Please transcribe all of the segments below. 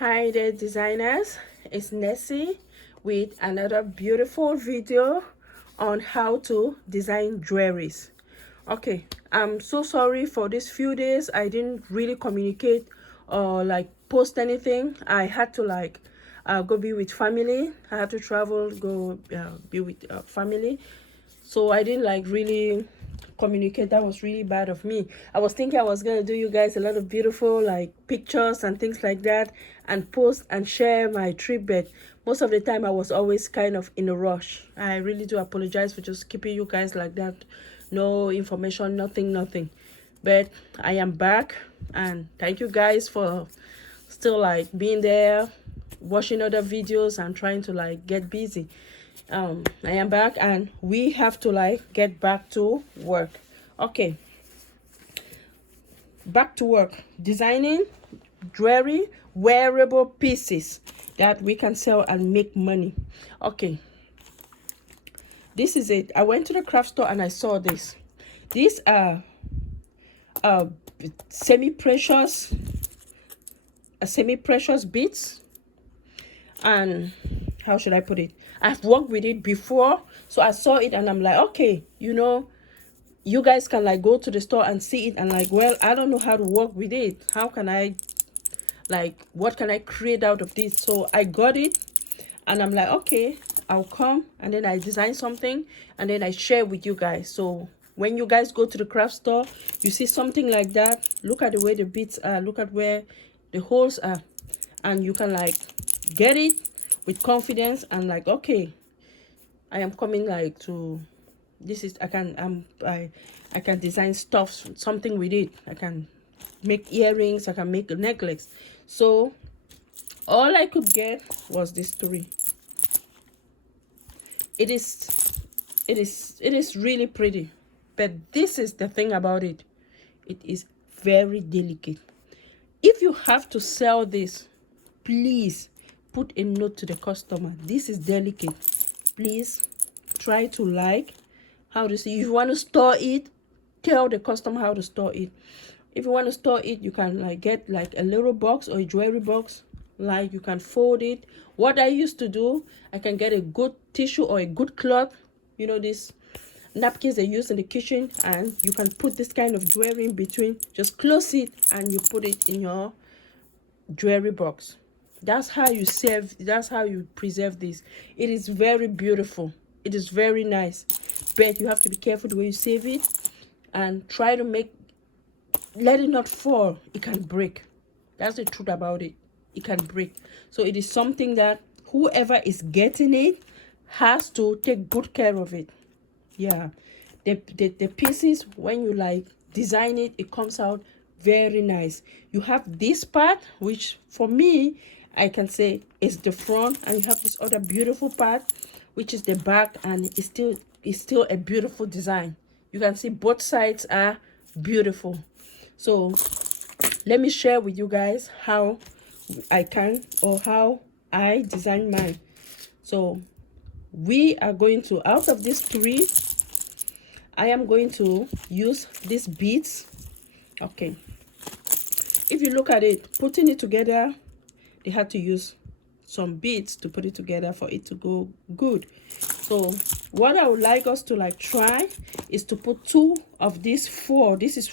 Hi there designers, it's Nesy with another beautiful video on how to design jewelries. Okay, I'm so sorry for these few days. I didn't really communicate or like post anything. I had to go be with family. I had to travel, go be with family. So I didn't really communicate. That was really bad of me. I was thinking I was gonna do you guys a lot of beautiful pictures and things like that and post and share my trip, but most of the time I was always kind of in a rush. I really do apologize for just keeping you guys like that. No information, nothing. But I am back, and thank you guys for still being there, watching other videos and trying to get busy. I am back, and we have to get back to work. Okay, back to work, designing jewelry, wearable pieces that we can sell and make money. Okay, this is it. I went to the craft store and I saw this. These are semi-precious beads, and how should I put it, I've worked with it before, so I saw it and I'm like, okay, you guys can go to the store and see it and well, I don't know how to work with it. How can I what can I create out of this? So I got it and I'm like, okay, I'll come, and then I design something and then I share with you guys. So when you guys go to the craft store, you see something like that, look at the way the beads are, look at where the holes are, and you can get it with confidence and okay, I am coming to this is I can design stuff, something with it. I can make earrings, I can make a necklace. So all I could get was this three. It is really pretty, but this is the thing about it. It is very delicate. If you have to sell this, please put a note to the customer. This is delicate. Please try to how to see. If you want to store it, tell the customer how to store it. If you want to store it, you can get a little box or a jewelry box. You can fold it. What I used to do, I can get a good tissue or a good cloth, these napkins they use in the kitchen, and you can put this kind of jewelry in between. Just close it and you put it in your jewelry box. That's how you preserve this. It is very beautiful. It is very nice, but you have to be careful the way you save it, and try to let it not fall. It can break. That's the truth about it. It can break. So it is something that whoever is getting it has to take good care of it. Yeah, the pieces, when you design it, it comes out very nice. You have this part, which for me, I can say is the front, and you have this other beautiful part, which is the back, and it's still a beautiful design. You can see both sides are beautiful. So let me share with you guys how how I design mine. So we are going to, out of these three, I am going to use these beads. Okay, if you look at it, putting it together, they had to use some beads to put it together for it to go good. So what I would like us to try is to put two of these four, this is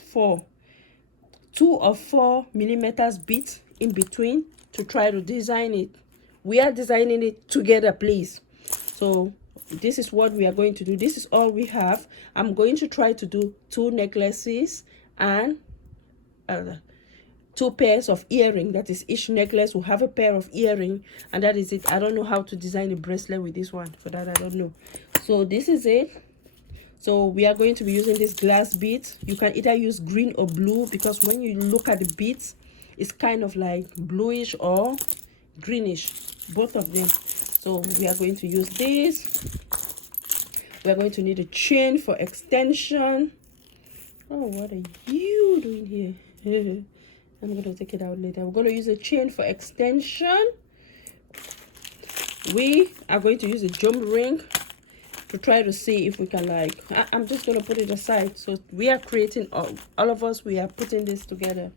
2 or 4 millimeters beads in between to try to design it. We are designing it together, please. So this is what we are going to do. This is all we have. I'm going to try to do 2 necklaces and 2 pairs of earring. That is, each necklace will have a pair of earring, and that is it. I don't know how to design a bracelet with this one. For that, I don't know. So this is it. So we are going to be using this glass beads. You can either use green or blue, because when you look at the beads, it's kind of bluish or greenish, both of them. So we are going to use this. We are going to need a chain for extension. Oh, what are you doing here? I'm going to take it out later. We're going to use a chain for extension. We are going to use a jump ring to try to see if we can I'm just going to put it aside. So we are creating, all of us, we are putting this together.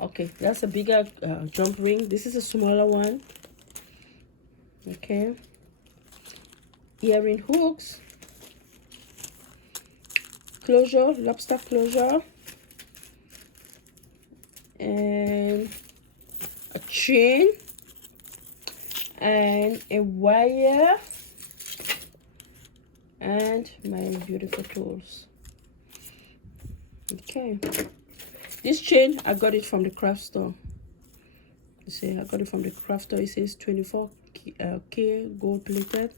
Okay, that's a bigger jump ring. This is a smaller one. Okay, earring hooks, closure, lobster closure, and a chain, and a wire, and my beautiful tools. Okay, this chain I got it from the craft store. You see, I got it from the craft store. It says 24K gold plated.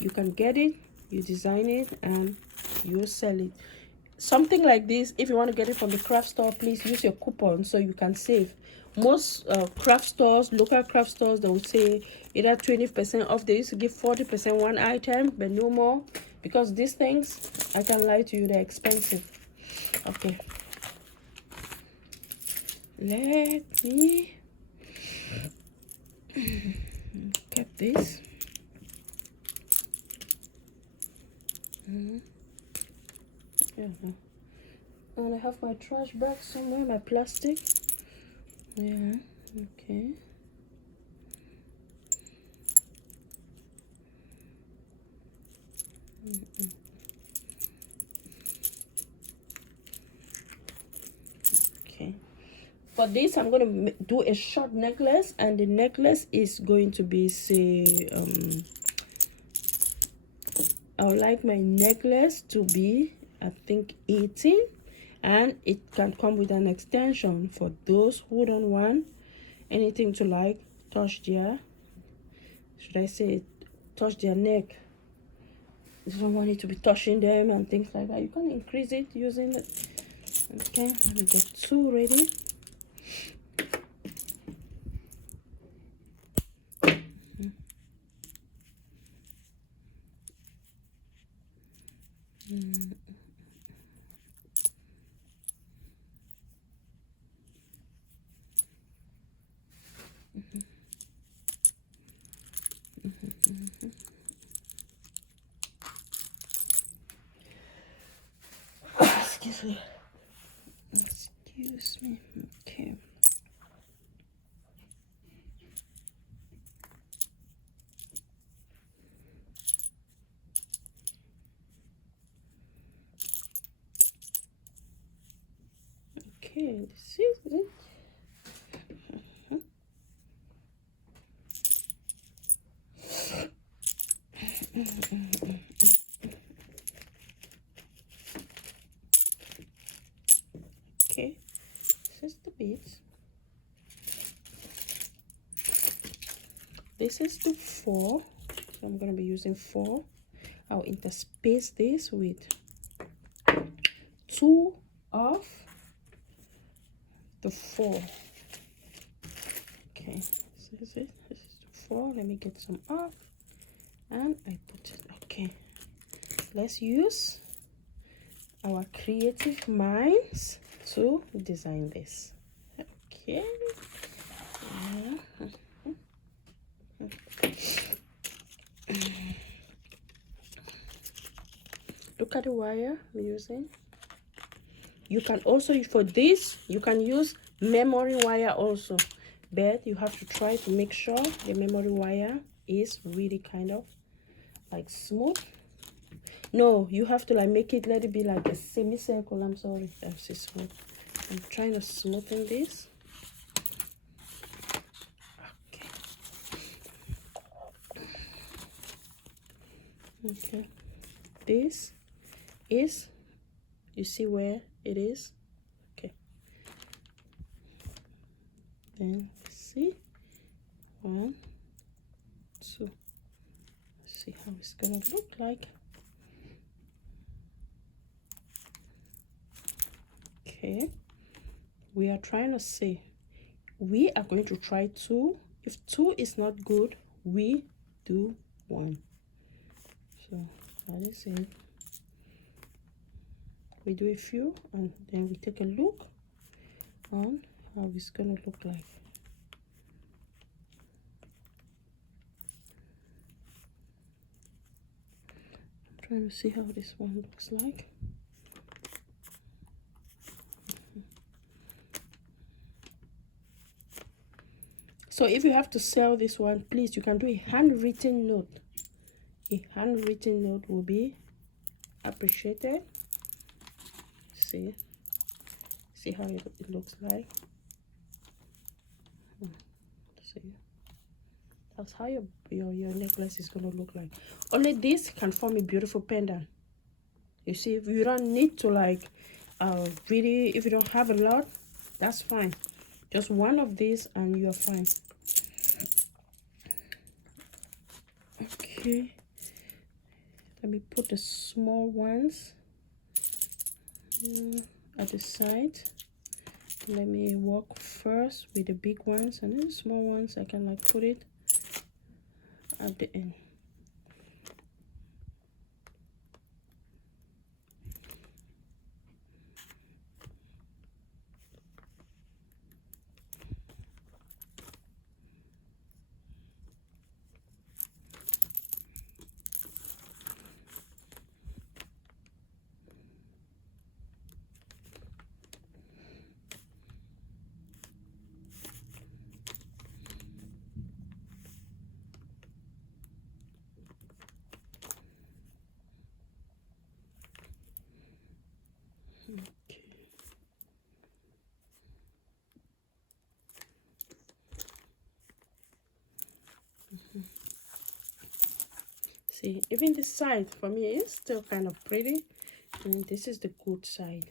You can get it, you design it, and you sell it. Something like this, if you want to get it from the craft store, please use your coupon so you can save. Most craft stores, local craft stores, they will say either 20% off. They used to give 40% one item, but no more, because these things, I can lie to you, they're expensive. Okay, let me get this. Yeah, and I have my trash bag somewhere, my plastic. Yeah, okay. Okay, for this I'm going to do a short necklace, and the necklace is going to be, say, I would like my necklace to be, I think, 18, and it can come with an extension for those who don't want anything to like touch their, should I say, touch their neck. You don't want it to be touching them and things like that. You can increase it using it. Okay, let me get two ready. Excuse me. Excuse me. Okay. Okay, this is it. Okay, this is the beads. This is the 4, so I'm going to be using 4. I'll interspace this with 2 of the 4. Okay, this is it. This is the 4. Let me get some off, and I put it. Okay, let's use our creative minds to design this. Okay. Look at the wire I'm using. You can also, for this, you can use memory wire also, but you have to try to make sure the memory wire is really kind of like smooth. No, you have to like make it, let it be like a semicircle. I'm sorry, that's smooth. I'm trying to smoothen this. Okay, this is, you see where it is? Okay, then see, 1, 2, let's see how it's gonna look like. Okay, we are trying to see, we are going to try 2. If 2 is not good, we do 1. So that is it. We do a few, and then we take a look on how it's gonna look like. I'm trying to see how this one looks like. So if you have to sell this one, please, you can do a handwritten note. A handwritten note will be appreciated. See how it looks like. See, that's how your necklace is gonna look like. Only this can form a beautiful pendant. You see, you don't need to like really, if you don't have a lot, that's fine. Just one of these and you're fine. Okay, let me put the small ones at the side. Let me work first with the big ones, and then the small ones I can like put it at the end. Okay. See, even this side for me is still kind of pretty, and this is the good side.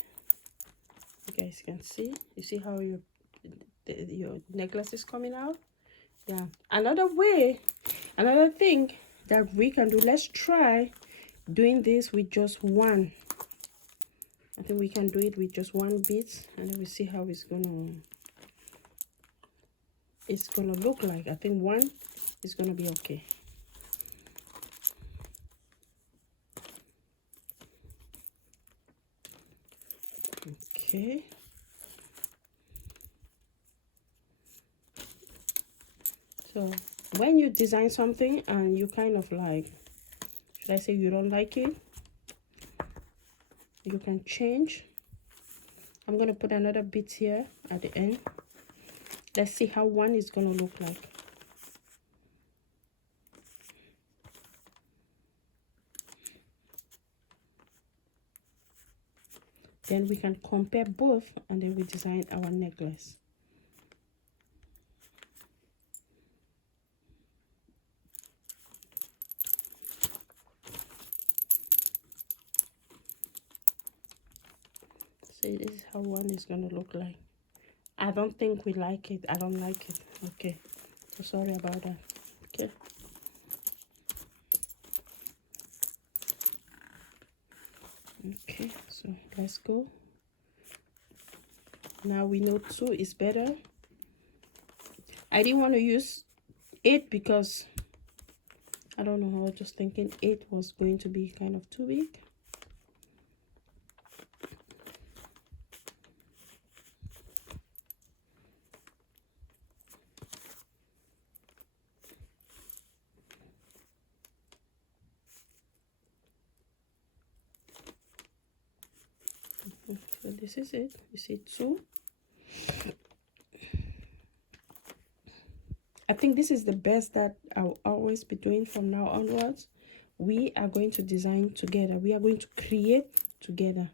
You guys can see. You see how your necklace is coming out. Yeah. Another thing that we can do. Let's try doing this with just one. I think we can do it with just one bit, and then we see how it's gonna look like. I think one is gonna be okay. Okay. So when you design something and you kind of like, should I say you don't like it, you can change. I'm gonna put another bit here at the end. Let's see how one is gonna look like. Then we can compare both, and then we design our necklace. See, this is how one is gonna look like. I don't think we like it. I don't like it. Okay, so sorry about that. Okay. Okay, so let's go. Now we know 2 is better. I didn't want to use 8 because I don't know, I was just thinking 8 was going to be kind of too big. So this is it. You see 2. I think this is the best that I'll always be doing from now onwards. We are going to design together. We are going to create together.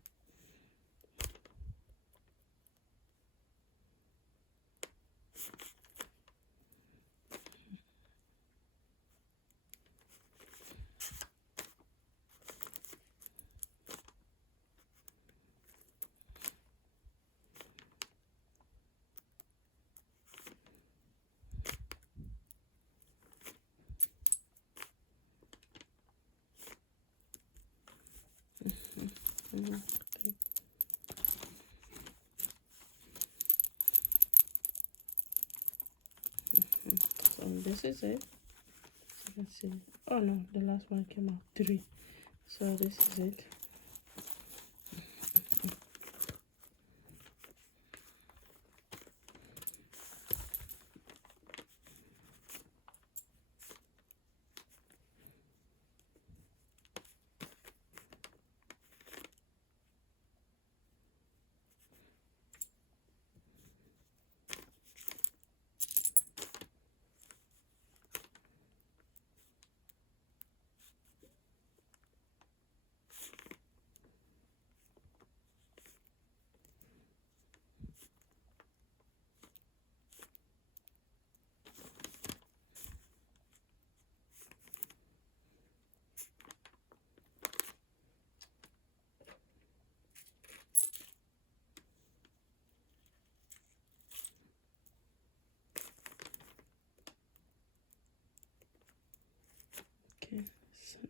Okay. So this is it. So you can see. Oh no, the last one came out 3. So this is it.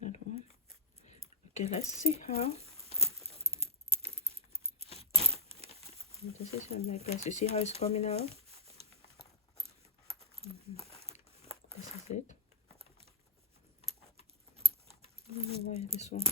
Another one. Okay, let's see how. This is your necklace. You see how it's coming out? This is it. I don't know why this one.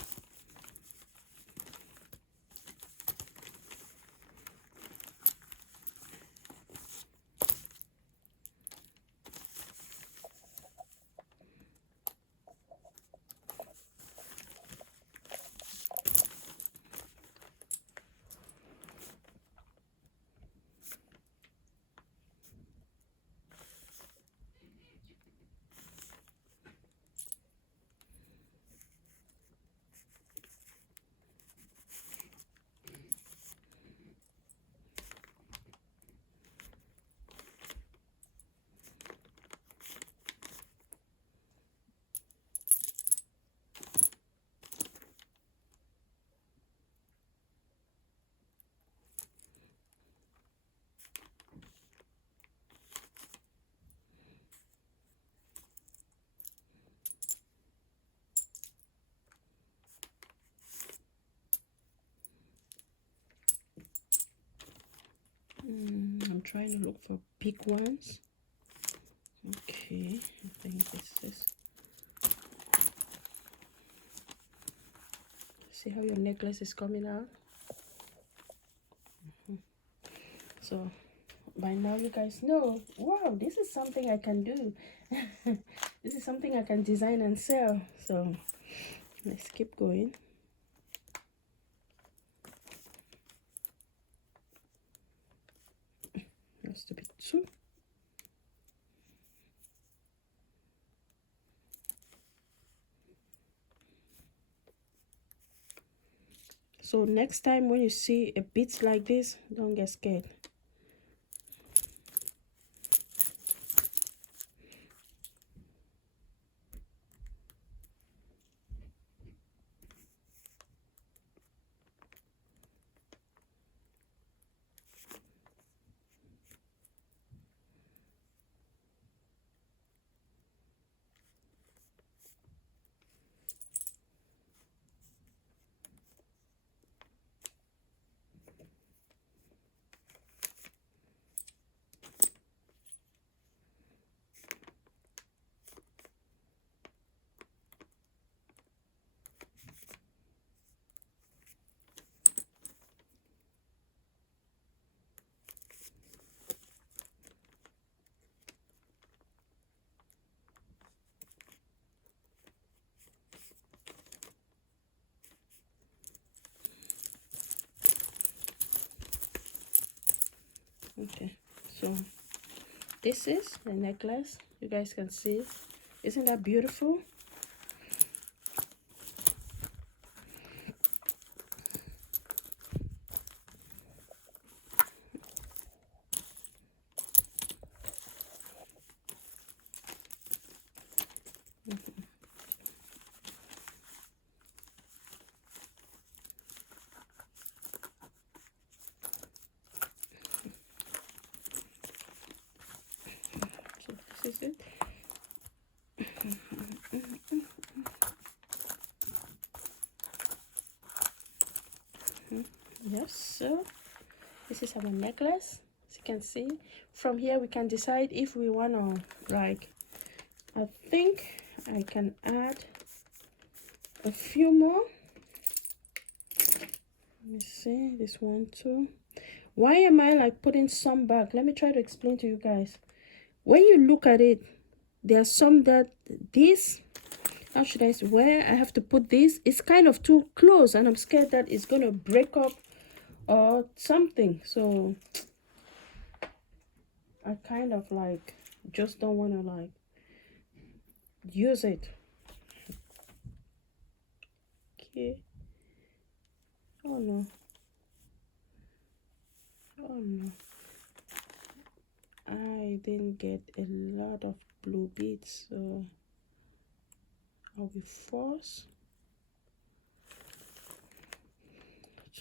I'm trying to look for big ones. Okay, I think this is. See how your necklace is coming out? So by now you guys know, wow, this is something I can do. This is something I can design and sell. So let's keep going. That's a bit too. So next time when you see a bit like this, don't get scared. Okay, so this is the necklace. You guys can see. Isn't that beautiful? So this is it. Yes, so this is our necklace. As you can see, from here we can decide if we want to, like, I think I can add a few more. Let me see, this one too. Why am I like putting some back? Let me try to explain to you guys. When you look at it, there are some that this, how should I say, where I have to put this, it's kind of too close and I'm scared that it's gonna break up or something. So I kind of like just don't want to like use it. Okay. Oh no. Oh no. I didn't get a lot of blue beads, so I'll be forced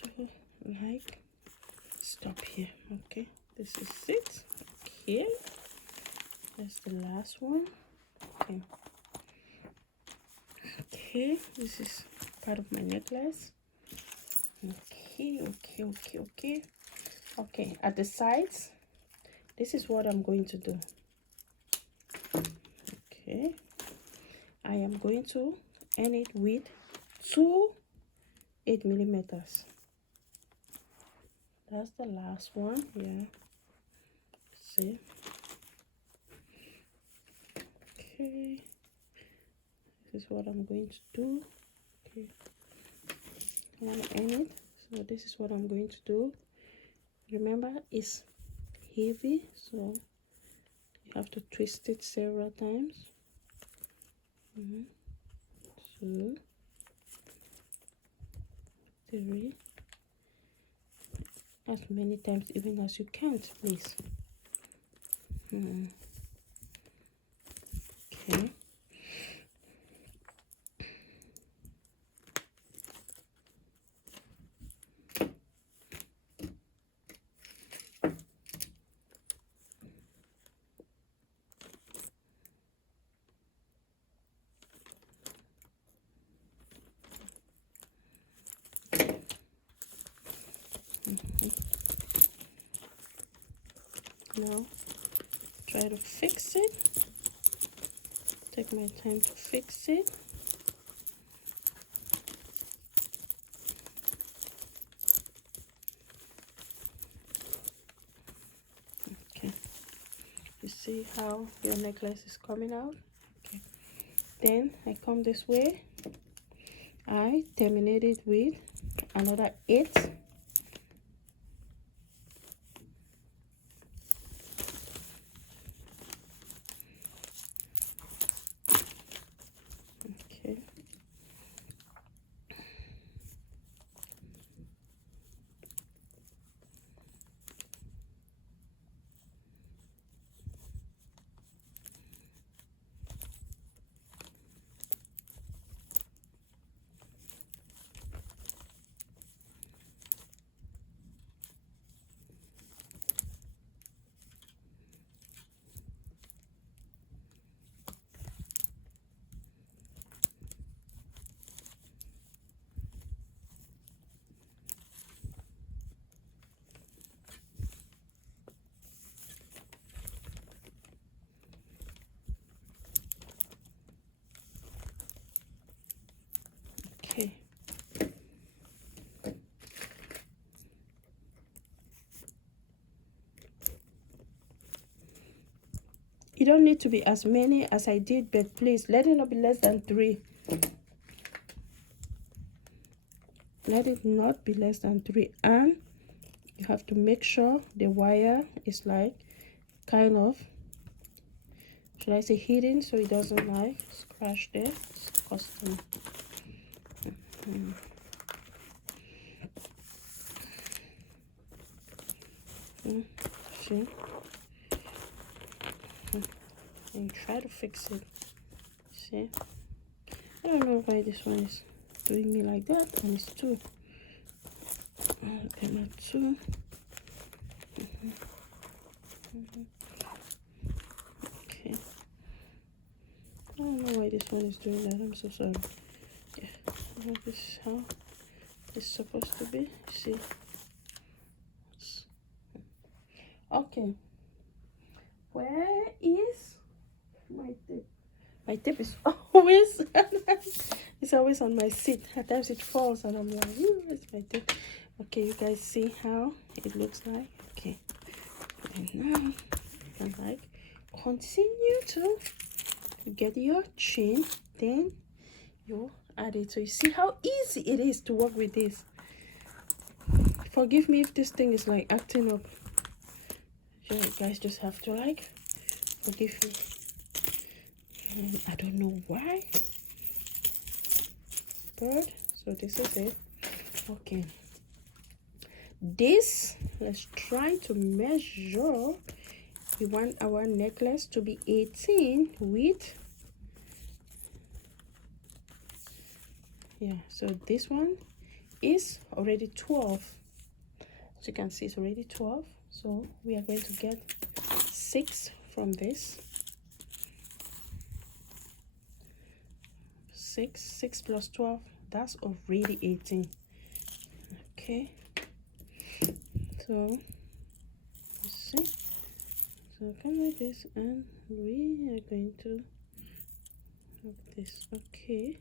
to like stop here. Okay, this is it. Okay, that's the last one. Okay. Okay. Okay, this is part of my necklace. Okay, at the sides, this is what I'm going to do. Okay, I am going to end it with 2 8mm. That's the last one. Yeah, see. Okay, this is what I'm going to do. Okay, I want to end it, so this is what I'm going to do. Remember, it's heavy, so you have to twist it several times. 2, 3, as many times even as you can, please. Okay. Now try to fix it. Take my time to fix it. Okay, you see how your necklace is coming out. Okay, then I come this way. I terminate it with another 8. Okay. Okay. You don't need to be as many as I did, but please let it not be less than 3. Let it not be less than 3, and you have to make sure the wire is like kind of, should I say, hidden, so it doesn't like scratch there. It's custom. See, and try to fix it. See, I don't know why this one is doing me like that, and it's 2. Okay, not 2. Okay, I don't know why this one is doing that. I'm so sorry. Yeah, this is how it's supposed to be. See. Okay, where is my tape? My tape is always it's always on my seat. At times it falls and I'm like, where's my tape? Okay, you guys see how it looks like. Okay, and now you can like continue to get your chain, then you add it. So you see how easy it is to work with this. Forgive me if this thing is like acting up. You guys just have to like forgive me. And I don't know why, but so this is it. Okay, this, let's try to measure. We want our necklace to be 18 with, yeah, so this one is already 12. So you can see it's already 12. So we are going to get 6 from this. 6 plus 12, that's already 18. Okay, so let's see. So come like this, and we are going to have this. Okay,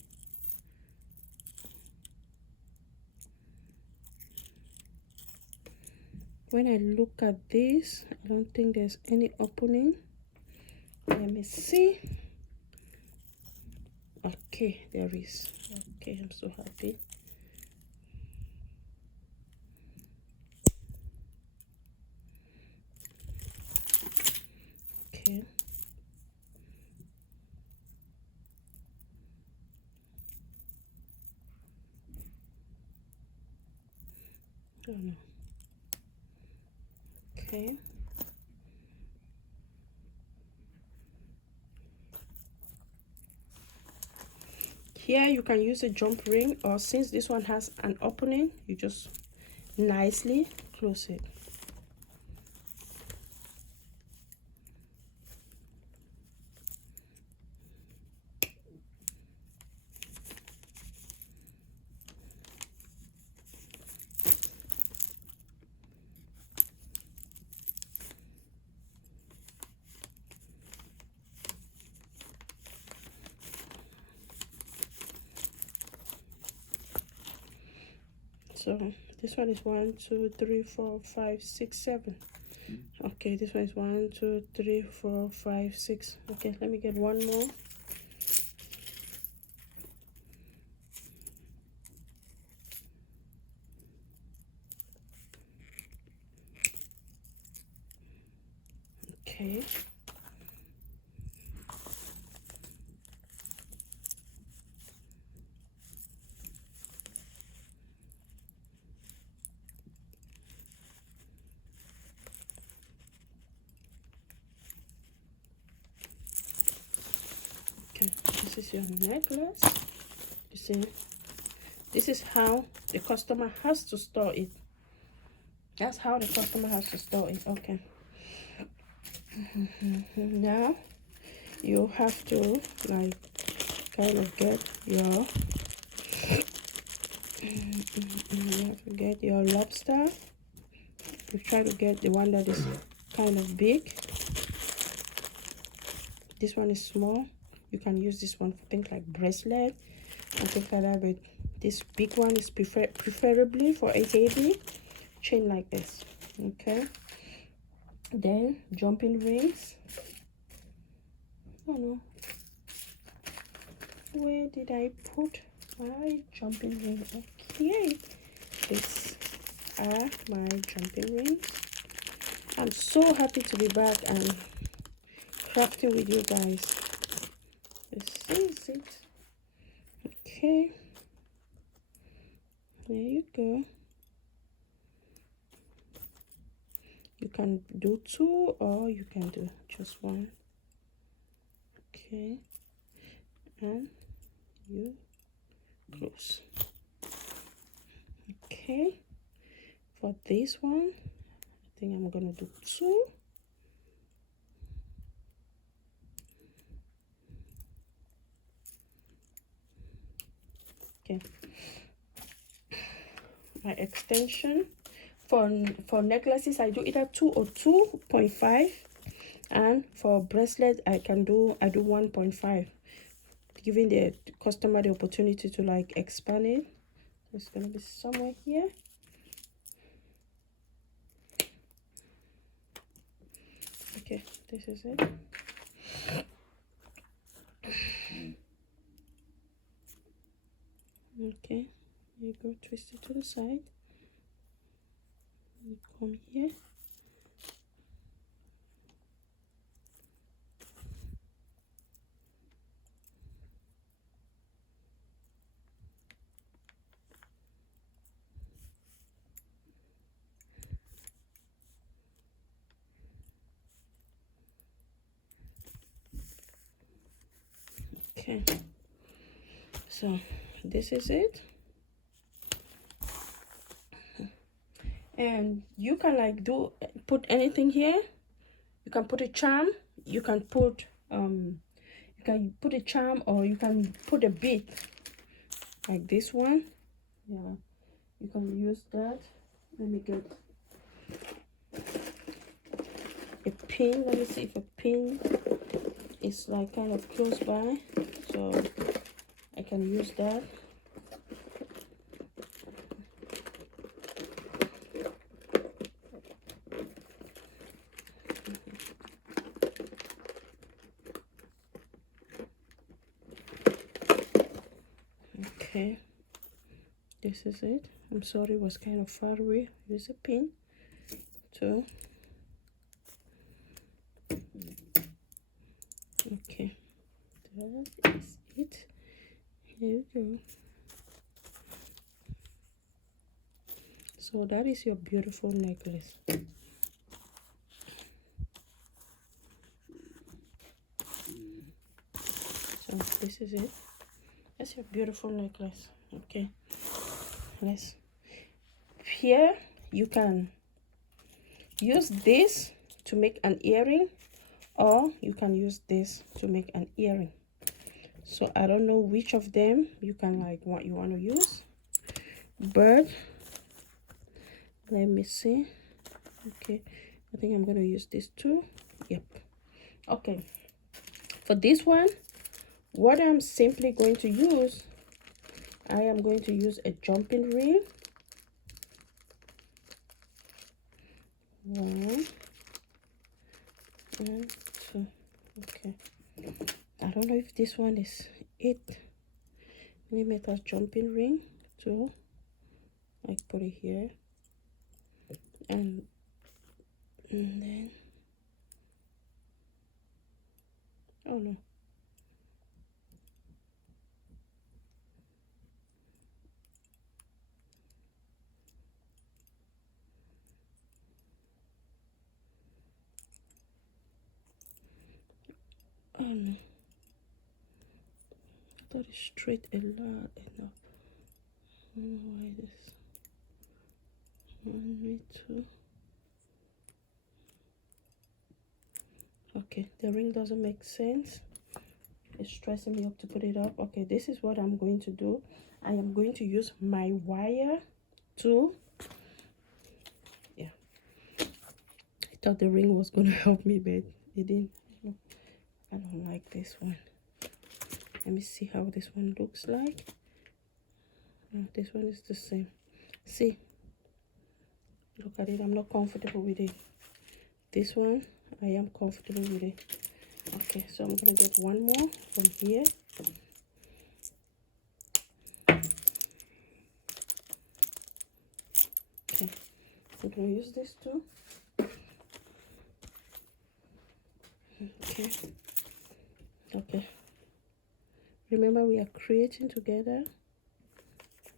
when I look at this, I don't think there's any opening. Let me see. Okay, there is. Okay, I'm so happy. Okay, oh no. Okay, here you can use a jump ring, or since this one has an opening, you just nicely close it. So this one is 1 2 3 4 5 6 7. Okay, this one is 1 2 3 4 5 6. Okay, let me get one more. Okay, okay, this is your necklace. You see, this is how the customer has to store it. That's how the customer has to store it. Okay. Now you have to like kind of get your you have to get your lobster. You try to get the one that is kind of big. This one is small. You can use this one for things like bracelet and things like that, but this big one is preferably for a heavy chain like this. Okay, then jumping rings. Oh no, where did I put my jumping ring? Okay, these are my jumping rings. I'm so happy to be back and crafting with you guys. This is it. Okay, there you go. You can do 2 or you can do just 1. Okay, and you close. Okay, for this one I think I'm gonna do 2. Okay, my extension for necklaces I do either 2 or 2.5, and for bracelet I do 1.5, giving the customer the opportunity to like expand it. It's gonna be somewhere here. Okay, this is it. Okay, you go twist it to the side. You come here. Okay, so this is it. And you can like put anything here. You can put a charm, you can can put a charm, or you can put a bead like this one. Yeah, you can use that. Let me get a pin. Let me see if a pin is like kind of close by, so I can use that. Okay, this is it. I'm sorry, it was kind of far away. Use a pin too. Okay, that is it. Here you go. So that is your beautiful necklace. So this is it. That's your beautiful necklace. Okay, let's, here you can use this to make an earring, or you can use this to make an earring. So I don't know which of them you can like what you want to use, but let me see. Okay, I think I'm going to use this too. Yep. Okay, for this one, what I'm simply going to use, I am going to use a jumping ring. One and two. Okay, I don't know if this one is 8mm jumping ring. Two, like put it here, and then, oh no, oh no, I thought it's straight a lot enough. I don't know why this. 1, 2. Okay, the ring doesn't make sense. It's stressing me up to put it up. Okay, this is what I'm going to do. I am going to use my wire to, yeah, I thought the ring was gonna help me, but it didn't. I don't like this one. Let me see how this one looks like. No, this one is the same. See, look at it. I'm not comfortable with it. This one, I am comfortable with it. Okay, so I'm gonna get one more from here. Okay, I'm gonna use this too. Okay, okay, remember we are creating together.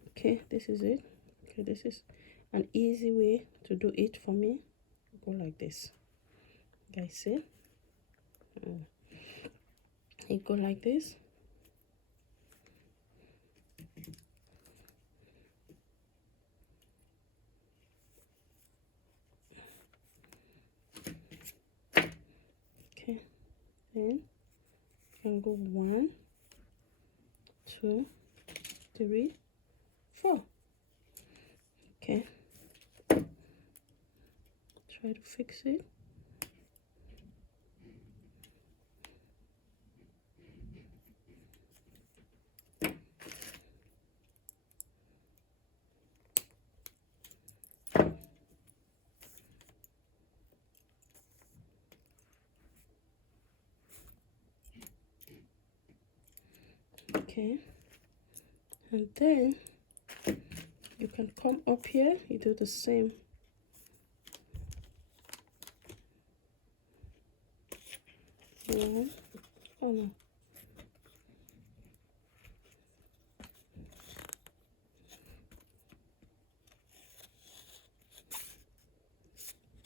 Okay, this is it. Okay, this is an easy way to do it for me. Go like this, guys. See, you go like this. Okay, then you can go 1, 2, 3, 4. Okay, try to fix it. Okay, and then you can come up here, you do the same. One, oh no,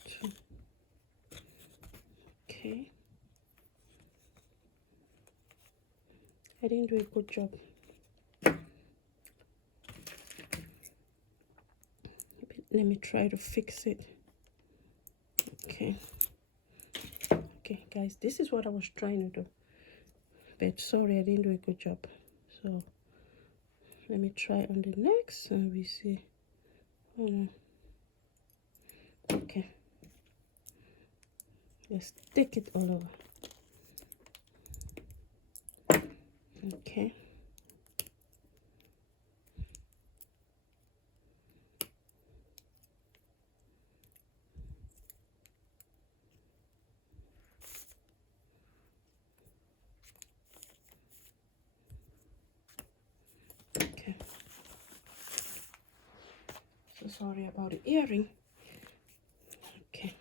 two. Okay, I didn't do a good job. Let me try to fix it. Okay, okay guys, this is what I was trying to do. but sorry, I didn't do a good job. So let me try on the next and we see. Oh no. Okay, let's take it all over. Okay, okay. So sorry about the earring. Okay.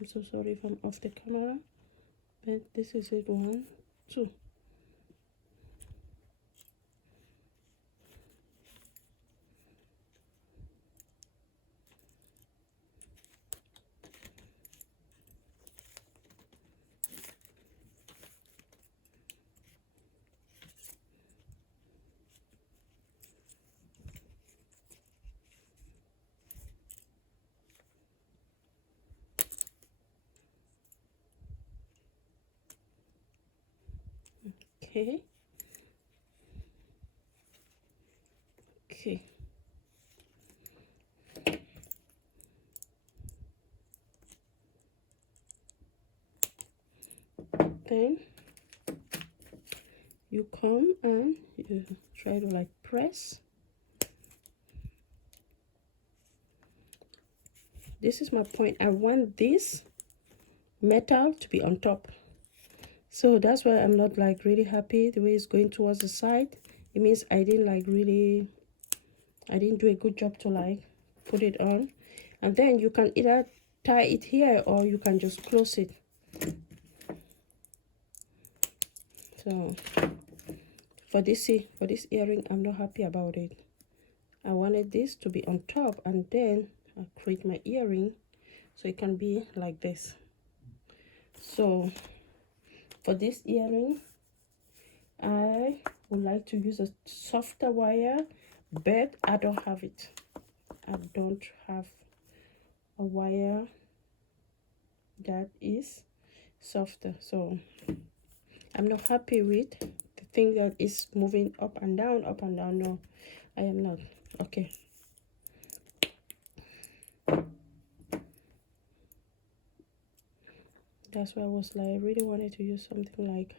I'm so sorry if I'm off the camera, but this is it. 1, 2. Okay. Okay. Then you come and you try to like press. This is my point. I want this metal to be on top. So that's why I'm not like really happy the way it's going towards the side. It means I didn't do a good job to like put it on. And then you can either tie it here or you can just close it. So for this earring, I'm not happy about it. I wanted this to be on top, and then I create my earring so it can be like this. So for this earring, I would like to use a softer wire, but I don't have it. I don't have a wire that is softer, so I'm not happy with the thing that is moving up and down, up and down. No, I am not. Okay, that's why I was like, I really wanted to use something like,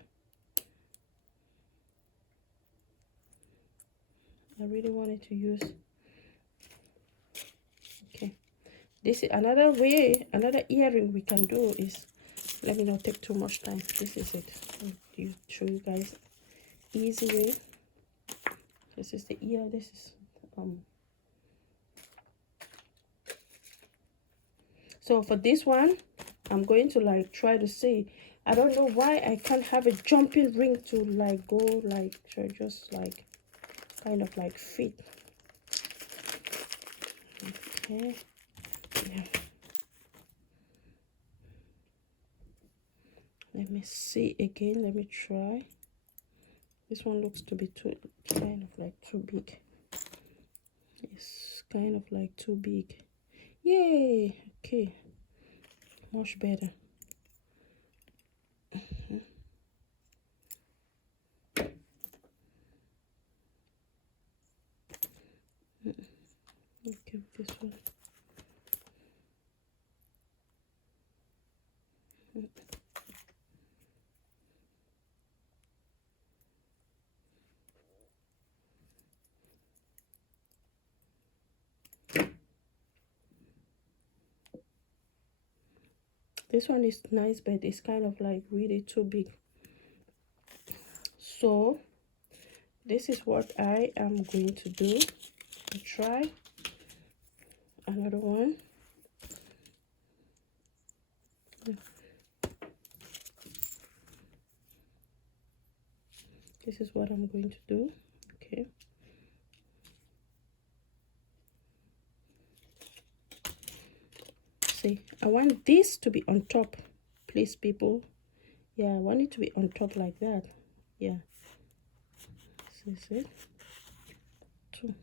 okay, this is another way, another earring we can do is, let me not take too much time. This is it. I'll show you guys easy way. This is the ear. This is so for this one, I'm going to like try to see. I don't know why I can't have a jumping ring to like go like, so just like kind of like fit. Okay, yeah. Let me see again. Let me try. This one looks to be kind of like too big. It's kind of like too big. Yay! Okay, much better. Okay, this one. This one is nice, but it's kind of like really too big. So this is what I am going to do. I'll try another one. This is what I'm going to do. Okay, see, I want this to be on top, please people. Yeah, I want it to be on top like that. Yeah, this is it. 2.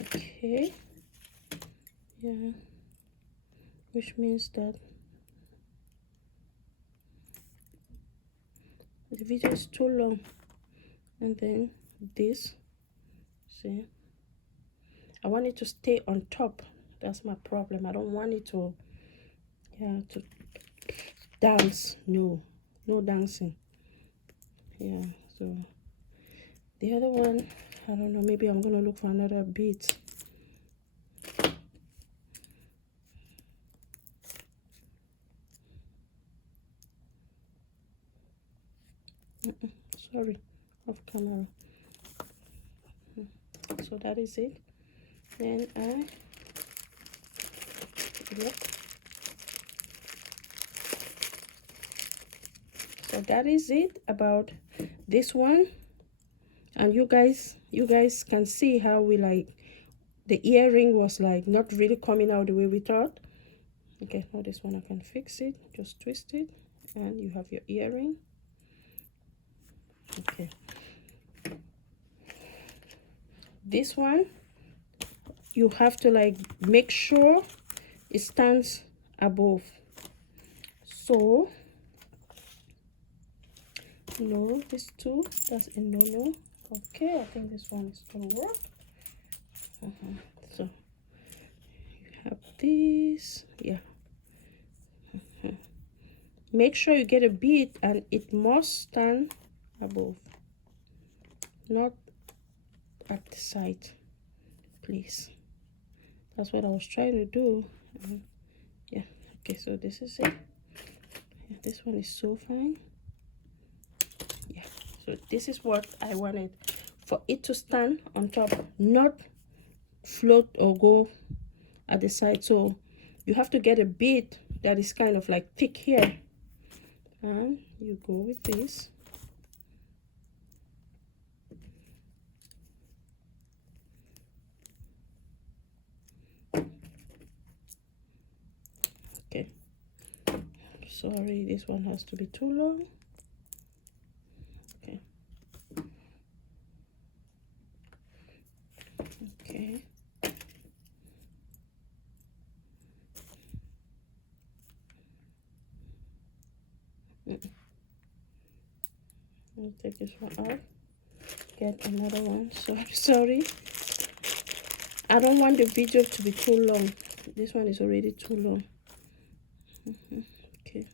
Okay, yeah, which means that the video is too long. And then this, see, I want it to stay on top. That's my problem. I don't want it to, yeah, to dance. No dancing. Yeah, so the other one, I don't know, maybe I'm gonna look for another bead. Sorry, off camera. So that is it. Then yep. So that is it about this one. And you guys can see how we like the earring was like not really coming out the way we thought. Okay, now this one I can fix it. Just twist it and you have your earring. Okay, this one you have to like make sure it stands above. So no, this two, that's a no. Okay, I think this one is gonna work. So you have this, yeah. Make sure you get a bead and it must stand above, not at the side, please. That's what I was trying to do. Yeah, okay, so this is it. Yeah, this one is so fine. Yeah, so this is what I wanted, for it to stand on top, not float or go at the side. So you have to get a bead that is kind of like thick here, and you go with this. Okay, sorry, this one has to be too long. Okay, okay. I'll take this one out, get another one. Sorry, I don't want the video to be too long. This one is already too long. Okay, okay.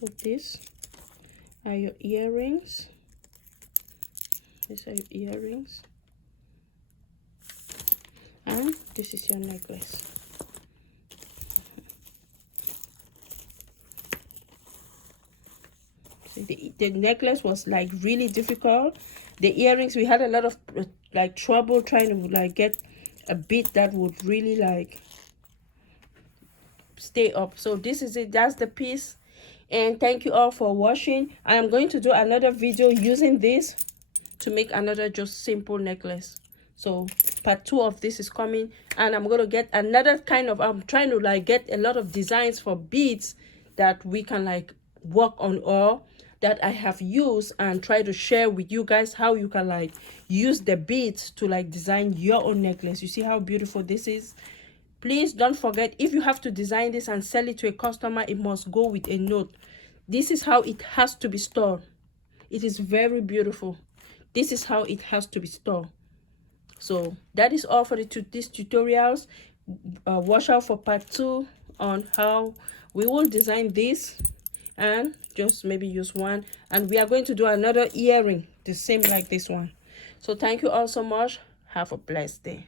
So these are your earrings. These are your earrings. And this is your necklace. See, the necklace was like really difficult. The earrings, we had a lot of like trouble trying to like get a bead that would really like stay up. So this is it, that's the piece. And thank you all for watching. I am going to do another video using this to make another just simple necklace. So part 2 of this is coming, and I'm going to get another kind of, I'm trying to like get a lot of designs for beads that we can like work on, or that I have used, and try to share with you guys how you can like use the beads to like design your own necklace. You see how beautiful this is? Please don't forget, if you have to design this and sell it to a customer, it must go with a note. This is how it has to be stored. It is very beautiful. This is how it has to be stored. So that is all for these tutorials. Watch out for part 2 on how we will design this, and just maybe use one, and we are going to do another earring the same like this one. So thank you all so much. Have a blessed day.